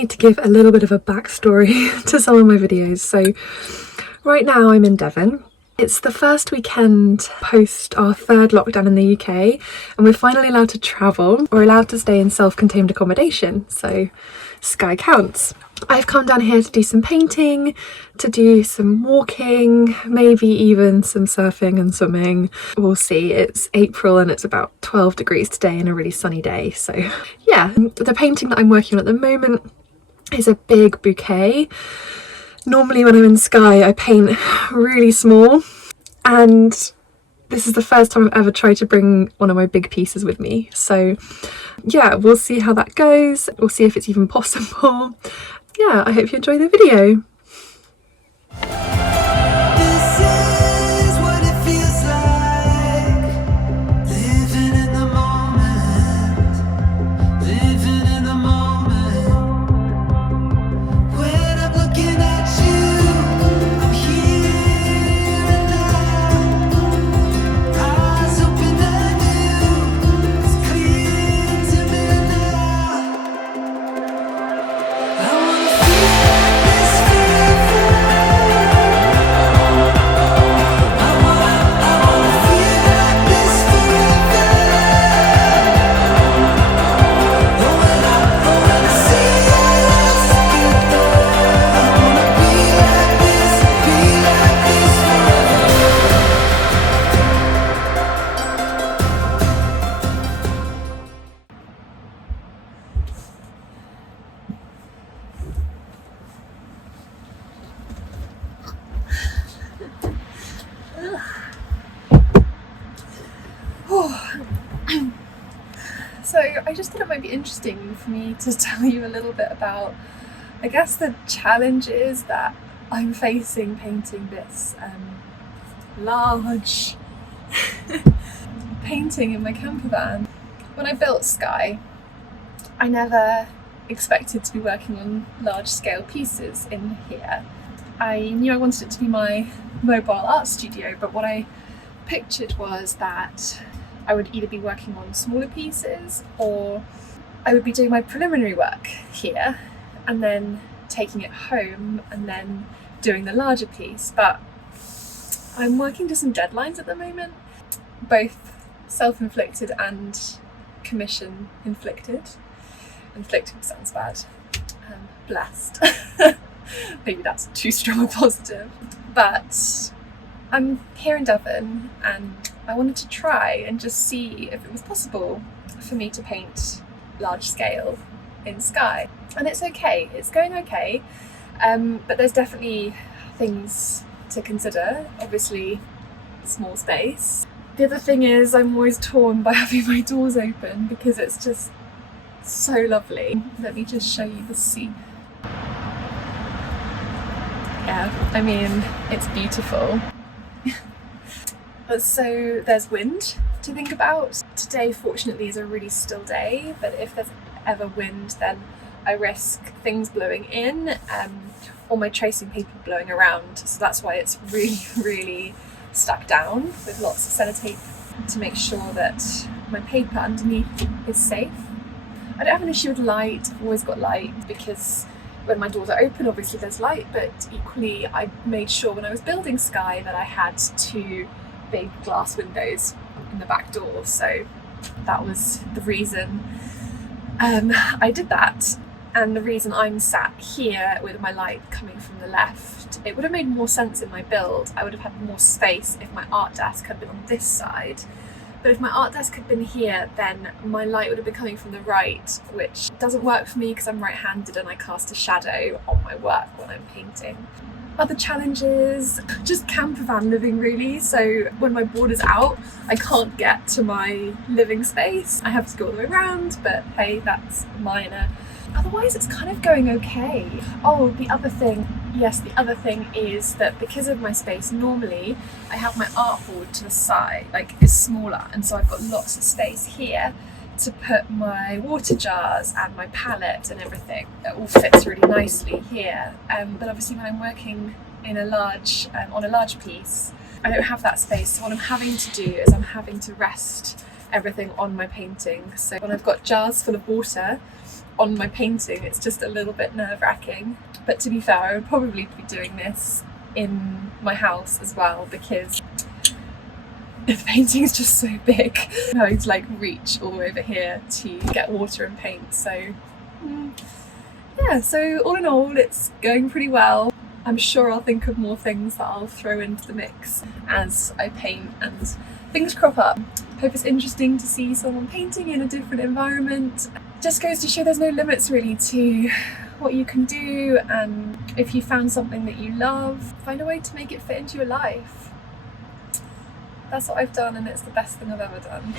need to give a little bit of a backstory to some of my videos. So right now I'm in Devon. It's the first weekend post our third lockdown in the UK, and we're finally allowed to travel. We're allowed to stay in self-contained accommodation, so Skye counts. I've come down here to do some painting, to do some walking, maybe even some surfing and swimming. We'll see. It's April and it's about 12 degrees today and a really sunny day. So yeah, the painting that I'm working on at the moment is a big bouquet. Normally when I'm in Skye, I paint really small, and this is the first time I've ever tried to bring one of my big pieces with me. So yeah, we'll see how that goes. We'll see if it's even possible. Yeah, I hope you enjoy the video. So I just thought it might be interesting for me to tell you a little bit about, I guess, the challenges that I'm facing painting this large painting in my camper van. When I built Skye, I never expected to be working on large scale pieces in here. I knew I wanted it to be my mobile art studio, but what I pictured was that I would either be working on smaller pieces or I would be doing my preliminary work here and then taking it home and then doing the larger piece. But I'm working to some deadlines at the moment, both self-inflicted and commission inflicted. Inflicted sounds bad. Blessed. Maybe that's too strong a positive. But I'm here in Devon and I wanted to try and just see if it was possible for me to paint large scale in Skye. And it's okay, it's going okay, but there's definitely things to consider. Obviously, small space. The other thing is I'm always torn by having my doors open because it's just so lovely. Let me just show you the sea. Yeah, I mean, it's beautiful. So there's wind to think about. Today fortunately is a really still day, but if there's ever wind then I risk things blowing in or my tracing paper blowing around, so that's why it's really stuck down with lots of sellotape to make sure that my paper underneath is safe. I don't have an issue with light. I've always got light because when my doors are open obviously there's light, but equally I made sure when I was building Skye that I had 2 big glass windows in the back door, so that was the reason I did that. And the reason I'm sat here with my light coming from the left, it would have made more sense in my build. I would have had more space if my art desk had been on this side, but if my art desk had been here then my light would have been coming from the right, which doesn't work for me because I'm right-handed and I cast a shadow on my work when I'm painting. Other challenges, just camper van living really. So when my board is out, I can't get to my living space. I have to go all the way around, but hey, that's minor. Otherwise, it's kind of going okay. Oh, the other thing is that because of my space, normally I have my artboard to the side, like it's smaller, and so I've got lots of space here to put my water jars and my palette and everything. It all fits really nicely here. But obviously when I'm working in a large, on a large piece, I don't have that space. So what I'm having to do is I'm having to rest everything on my painting. So when I've got jars full of water on my painting, it's just a little bit nerve-wracking. But to be fair, I would probably be doing this in my house as well, because the painting is just so big. I'm having to like reach all over here to get water and paint. So yeah, so all in all, it's going pretty well. I'm sure I'll think of more things that I'll throw into the mix as I paint and things crop up. Hope it's interesting to see someone painting in a different environment. Just goes to show there's no limits really to what you can do, and if you found something that you love, find a way to make it fit into your life. That's what I've done, and it's the best thing I've ever done.